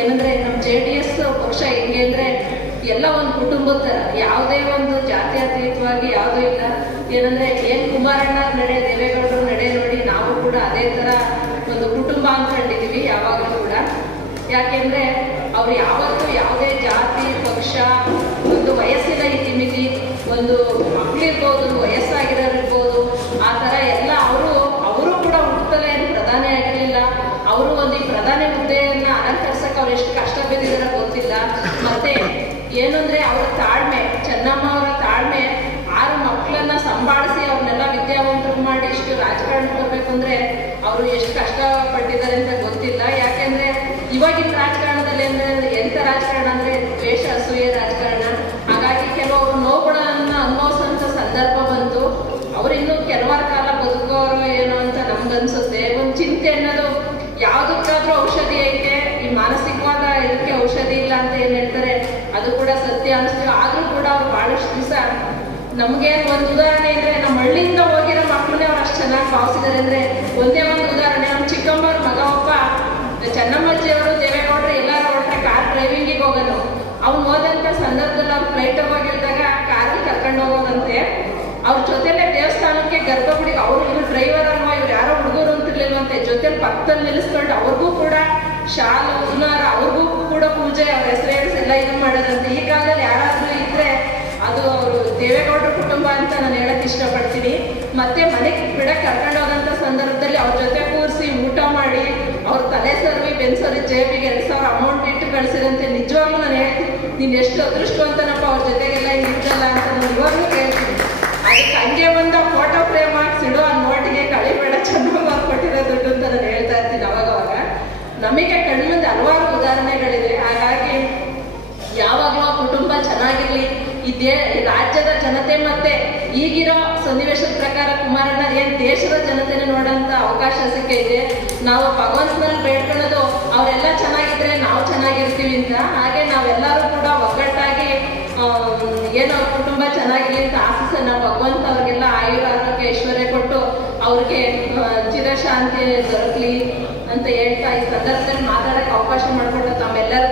ಏನಂದ್ರೆ ನಮ್ಮ JDS ಪಕ್ಷ ಹೆಂಗೆ ಅಂದ್ರೆ ಎಲ್ಲ ಒಂದು ಕುಟುಂಬದ ಥರ, ಯಾವುದೇ ಒಂದು ಜಾತ್ಯತೀತವಾಗಿ ಯಾವುದೂ ಇಲ್ಲ. ಏನಂದ್ರೆ ಏನ್ ಕುಮಾರಣ್ಣ ನಡೆ, ದೇವೇಗೌಡರು ನಡೆ ನೋಡಿ ನಾವು ಕೂಡ ಅದೇ ತರ ಒಂದು ಕುಟುಂಬ ಅನ್ಕೊಂಡಿದೀವಿ ಯಾವಾಗಲೂ ಕೂಡ. ಯಾಕೆಂದ್ರೆ ಅವ್ರು ಯಾವತ್ತೂ ಯಾವುದೇ ಜಾತಿ ಪಕ್ಷ ಒಂದು ವಯಸ್ಸಿನ ಇತಿಮಿತಿ, ಒಂದು ಮಕ್ಕಳಿರ್ಬೋದು, ವಯಸ್ಸಾಗಿರೋರಿರ್ಬೋದು, ಆ ಥರ ಎಲ್ಲ ಅವರು ಕೂಡ ಹುಟ್ಟುತ್ತಲೇ ಏನು ಪ್ರಧಾನಿ ಆಗಿರಲಿಲ್ಲ. ಅವರು ಒಂದು ಈ ಪ್ರಧಾನಿ ಹುದ್ದೆಯನ್ನ ಅಲಂಕರಿಸಕ್ಕೆ ಅವ್ರು ಎಷ್ಟು ಕಷ್ಟ ಬಿದ್ದಿದಾರ ಗೊತ್ತಿಲ್ಲ. ಮತ್ತೆ ಏನಂದ್ರೆ ಅವರ ತಾಳ್ಮೆ, ಚೆನ್ನಮ್ಮ ಅವರ ತಾಳ್ಮೆ, 6 ಮಕ್ಕಳನ್ನ ಸಂಭಾಳಿಸಿ ಅವ್ರನ್ನೆಲ್ಲ ವಿದ್ಯಾವಂತರು ಮಾಡಿ ಇಷ್ಟು ರಾಜಕಾರಣಕ್ಕೆ ಬರ್ಬೇಕು ಅಂದ್ರೆ ಅವರು ಎಷ್ಟು ಕಷ್ಟ ಪಟ್ಟಿದ್ದಾರೆ ಅಂತ ಗೊತ್ತಿಲ್ಲ. ಯಾಕೆಂದ್ರೆ ಇವಾಗಿನ ರಾಜಕಾರಣದಲ್ಲಿ ಎಂತ ರಾಜಕಾರಣ ಅಂದ್ರೆ ದ್ವೇಷ, ಅಸೂಯೆ ರಾಜಕಾರಣ. ಹಾಗಾಗಿ ಕೆಲವರು ನೋವುಗಳನ್ನ ಅನುಭವಿಸುವಂತ ಸಂದರ್ಭ ಬಂತು. ಅವ್ರಿನ್ನೂ ಕೆಲವಾರ ಕಾಲ ಬದುಕೋರು ಏನೋ ಅಂತ ನಮ್ಗನ್ಸುತ್ತೆ. ಒಂದು ಚಿಂತೆ ಅನ್ನೋದು ಯಾವುದಕ್ಕಾದ್ರೂ ಔಷಧಿ ಐತೆ, ಈ ಮಾನಸಿಕವಾದ ಇದಕ್ಕೆ ಔಷಧಿ ಇಲ್ಲ ಅಂತ ಏನ್ ಹೇಳ್ತಾರೆ ಅದು ಕೂಡ ಸತ್ಯ ಅನಿಸ್ತೀವಿ. ಆದ್ರೂ ಕೂಡ ಅವ್ರು ಬಹಳಷ್ಟು ದಿವಸ ನಮ್ಗೆ ಒಂದು ಉದಾಹರಣೆ ಅಂದ್ರೆ ನಮ್ಮ ಹಳ್ಳಿಯಿಂದ ಹೋಗಿರೋ ಮಕ್ಕಳನ್ನೇ ಅವ್ರು ಅಷ್ಟು ಚೆನ್ನಾಗಿ ಭಾವಿಸಿದ್ದಾರೆ. ಅಂದ್ರೆ ಒಂದೇ ಒಂದು ಉದಾಹರಣೆ, ನಮ್ಮ ಚಿಕ್ಕಮ್ಮವ್ರ ಮಗ ಒಬ್ಬ ಚೆನ್ನಮ್ಮಜ್ಜಿಯವರು, ದೇವೇಗೌಡರು ಎಲ್ಲರೂ ಹೊರಟ್ರೆ ಕಾರ್ ಡ್ರೈವಿಂಗಿಗೆ ಹೋಗೋದು. ಅವ್ನು ಹೋದಂತ ಸಂದರ್ಭದಲ್ಲಿ ಅವ್ರು ಫ್ಲೈಟ್ ಹೋಗಿದ್ದಾಗ ಕಾರಲ್ಲಿ ಕರ್ಕೊಂಡು ಹೋಗೋದಂತೆ. ಅವ್ರ ಜೊತೆಲೆ ದೇವಸ್ಥಾನಕ್ಕೆ ಗರ್ಭಗುಡಿಗೆ ಅವ್ರು ಡ್ರೈವರ್ ಅಲ್ವಾ, ಇವ್ರು ಯಾರೋ ಹುಡುಗರು ಅಂತಿರ್ಲಿಲ್ವಂತೆ, ಜೊತೆಲಿ ಪಕ್ಕದಲ್ಲಿ ನಿಲ್ಲಿಸ್ಕೊಂಡು ಅವ್ರಿಗೂ ಕೂಡ ಶಾಲು ಹುನಾರ, ಅವ್ರಿಗೂ ಕೂಡ ಪೂಜೆ, ಅವ್ರ ಹೆಸರು ಎಲ್ಲ ಇದು ಮಾಡೋದಂತೆ. ಈ ಕಾಲದಲ್ಲಿ ಯಾರಾದ್ರೂ ಇದ್ರೆ ಅದು ಅವರು ದೇವೇಗೌಡರ ಕುಟುಂಬ ಅಂತ ನಾನು ಹೇಳಕ್ ಇಷ್ಟಪಡ್ತೀನಿ. ಮತ್ತೆ ಮನೆಗೆ ಬಿಡಕ್ಕೆ ಕರ್ಕೊಂಡು ಹೋದಂತ ಸಂದರ್ಭದಲ್ಲಿ ಅವ್ರ ಜೊತೆ ಕೂರಿಸಿ ಊಟ ಮಾಡಿ ಅವ್ರ ತಲೆ ಸರ್ವಿ ಬೆನ್ಸೋರಿ ಜೇಬಿಗೆ 2,000 ಅಮೌಂಟ್ ಇಟ್ಟು ಕಳಿಸಿರಂತೆ. ನಿಜವಾಗ್ಲೂ ನಾನು ಹೇಳ್ತೀನಿ, ನೀನ್ ಎಷ್ಟು ಅದೃಷ್ಟವಂತನಪ್ಪ ಅವ್ರ ಜೊತೆಗೆಲ್ಲ ಹಿಂಗಿದ್ದಲ್ಲ ಅಂತ ನಾನು ಇವಾಗ್ಲೂ ಹೇಳ್ತೀನಿ. ಅದಕ್ಕೆ ಹಂಗೆ ಬಂದ ಫೋಟೋ ಫ್ರೇಮ್ ಹಾಕ್ಸಿಡು, ಆ ನೋಟಿಗೆ ಕಳಿಬೇಡ, ಚೆನ್ನಾಗಿ ಕೊಟ್ಟಿರೋ ದುಡ್ಡು ಅಂತ ನಾನು ಹೇಳ್ತಾ ಇರ್ತೀನಿ ಅವಾಗವಾಗ. ನಮಗೆ ಕಣ್ಮುಂದೆ ಹಲವಾರು ಉದಾಹರಣೆಗಳಿದೆ. ಹಾಗಾಗಿ ಯಾವಾಗಲೂ ಆ ಕುಟುಂಬ ಚೆನ್ನಾಗಿರ್ಲಿ. ಈ ರಾಜ್ಯದ ಜನತೆ ಮತ್ತೆ ಈಗಿರೋ ಸನ್ನಿವೇಶದ ಪ್ರಕಾರ ಕುಮಾರಣ್ಣ ಏನ್ ದೇಶದ ಜನತೆನ ನೋಡೋಂಥ ಅವಕಾಶ ಸಿಕ್ಕಿದೆ. ನಾವು ಭಗವಂತನಲ್ಲಿ ಬೇಡ್ಕೊಳ್ಳೋದು ಅವರೆಲ್ಲ ಚೆನ್ನಾಗಿದ್ರೆ ನಾವು ಚೆನ್ನಾಗಿರ್ತೀವಿ ಅಂತ. ಹಾಗೆ ನಾವೆಲ್ಲರೂ ಕೂಡ ಒಗ್ಗಟ್ಟಾಗಿ ಏನೋ ಕುಟುಂಬ ಚೆನ್ನಾಗಿರ್ಲಿ ಅಂತ ಆಶಿಸೋಣ. ಭಗವಂತ ಅವ್ರಿಗೆಲ್ಲ ಆಯುರ ಆರೋಗ್ಯ ಐಶ್ವರ್ಯ ಕೊಟ್ಟು ಅವ್ರಿಗೆ ಚಿರಶಾಂತಿ ದೊರಕಲಿ ಅಂತ ಹೇಳ್ತಾ ಈ ಸಂದರ್ಭದಲ್ಲಿ ಮಾತಾಡಕ್ಕೆ ಅವಕಾಶ ಮಾಡಿಕೊಟ್ಟು ತಮ್ಮೆಲ್ಲರಿಗೂ